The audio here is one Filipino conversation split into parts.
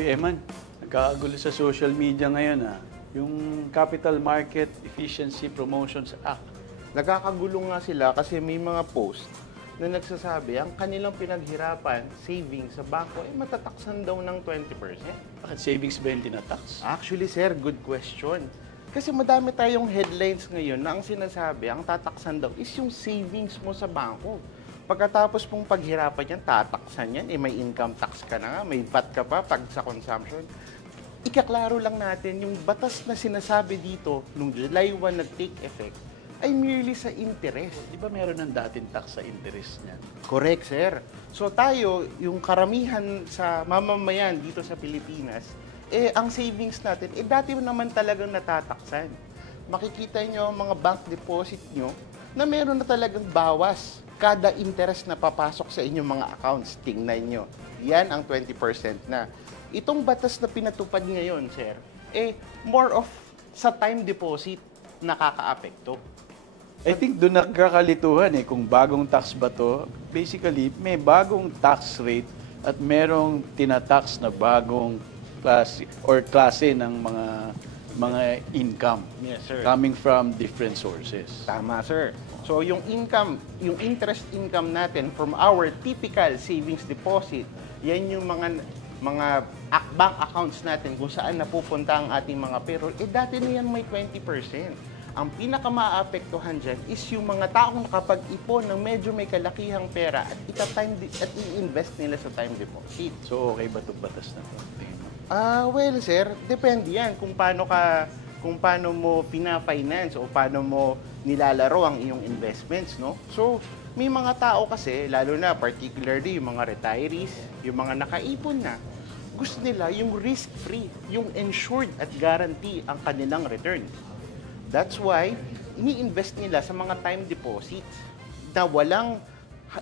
Uy, Eman, nagkakagulo sa social media ngayon yung Capital Market Efficiency Promotions Act. Nagkakagulo nga sila kasi may mga post na nagsasabi ang kanilang pinaghirapan, savings sa bangko, matataksan daw ng 20%. Bakit savings ba yung tinatax? Actually, sir, good question. Kasi madami tayong headlines ngayon na ang sinasabi, ang tataksan daw is yung savings mo sa bangko. Pagkatapos pong paghirapan yan, tataksan yan, may income tax ka na nga, may VAT ka pa pag sa consumption. Ikaklaro lang natin, yung batas na sinasabi dito, nung July 1 nag-take effect, ay merely sa interest. Di ba meron ng dating tax sa interest niya? Correct, sir. So tayo, yung karamihan sa mamamayan dito sa Pilipinas, ang savings natin, dati naman talagang natataksan. Makikita nyo mga bank deposit nyo na meron na talagang bawas kada interest na papasok sa inyong mga accounts. Tingnan nyo. Yan ang 20% na. Itong batas na pinatupad ngayon, sir, more of sa time deposit nakakaapekto. I think doon nagkakalituhan kung bagong tax ba to. Basically, may bagong tax rate at merong tinatax na bagong klase ng mga income. Yes, sir. Coming from different sources. Tama, sir. So, yung income, yung interest income natin from our typical savings deposit, yan yung mga bank accounts natin kung saan napupunta ang ating mga payroll. Dati na yan may 20%. Ang pinaka-maapektuhan dyan is yung mga taong nakapag-ipon ng medyo may kalakihang pera at i-invest nila sa time deposit. So, okay ba itong batas na ito? Well, sir, depende yan kung paano mo pina-finance o paano mo nilalaro ang iyong investments, no? So, may mga tao kasi, lalo na particularly yung mga retirees, yung mga nakaipon na, gusto nila yung risk-free, yung insured at guarantee ang kanilang return. That's why, ini-invest nila sa mga time deposits na walang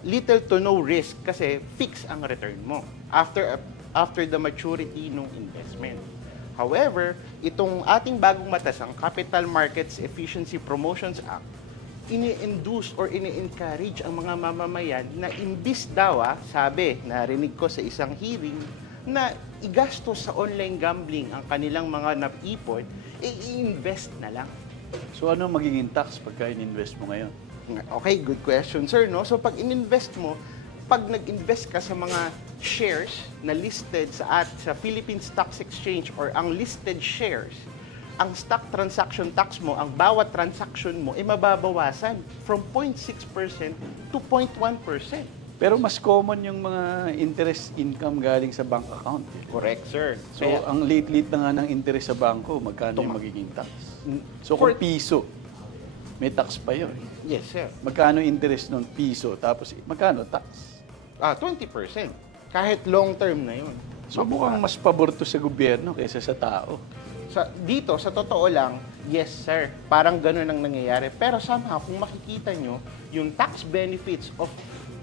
little to no risk kasi fix ang return mo after the maturity ng investment. However, itong ating bagong batas, ang Capital Markets Efficiency Promotions Act, ini-induce or ini-encourage ang mga mamamayan na imbis daw, sabi, narinig ko sa isang hearing, na igastos sa online gambling ang kanilang mga napipon, i-invest na lang. So, ano magiging tax pagka in-invest mo ngayon? Okay, good question, sir. No? So, pag in-invest mo, pag nag-invest ka sa mga shares na listed sa Philippine Stock Exchange or ang listed shares, ang stock transaction tax mo, ang bawat transaction mo, mababawasan from 0.6% to 0.1%. Pero mas common yung mga interest income galing sa bank account. Correct, sir. So, ang late-late na nga ng interest sa bangko, magkano yung magiging tax? So, kung piso, may tax pa yun. Yes, sir. Magkano interest ng piso, tapos magkano tax? 20%. Kahit long term na yun. So, mukhang mas pabor to sa gobyerno kaysa sa tao. Dito, sa totoo lang, yes, sir. Parang ganun ang nangyayari. Pero somehow, kung makikita nyo, yung tax benefits of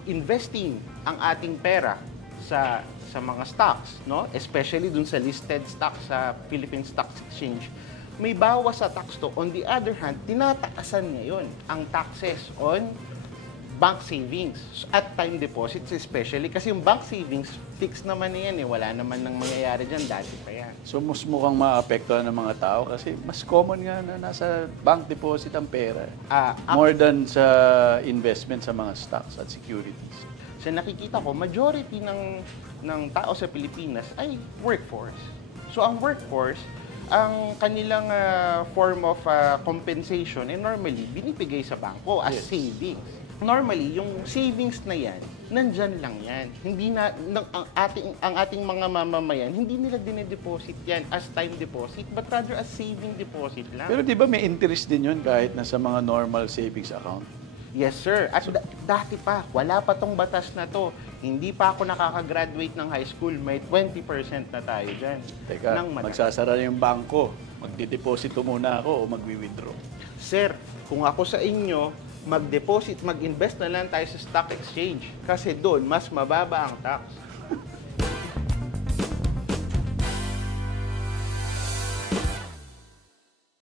investing ang ating pera sa mga stocks, no? Especially dun sa listed stocks sa Philippine Stock Exchange, may bawas sa tax to. On the other hand, tinatakasan ngayon ang taxes on bank savings at time deposits especially. Kasi yung bank savings, fixed naman na yan wala naman nang mangyayari dyan, dati pa yan. So, mas mukhang maapektuhan ng mga tao kasi mas common nga na nasa bank deposit ang pera. More than sa investment sa mga stocks at securities. So, nakikita ko, majority ng tao sa Pilipinas ay workforce. So, ang workforce, ang kanilang form of compensation normally binibigay sa bangko as savings. Normally, yung savings na yan, nandyan lang yan. Hindi na, ang ating mga mamamayan, hindi nila dinedeposit yan as time deposit, but rather as saving deposit lang. Pero di ba may interest din yun kahit nasa mga normal savings account? Yes, sir. At dati pa, wala pa tong batas na to. Hindi pa ako nakaka-graduate ng high school, may 20% na tayo dyan. Teka, magsasara yung bangko. Magdideposito muna ako o magwi-withdraw? Sir, kung ako sa inyo, mag-deposit, mag-invest na lang tayo sa stock exchange. Kasi doon, mas mababa ang tax.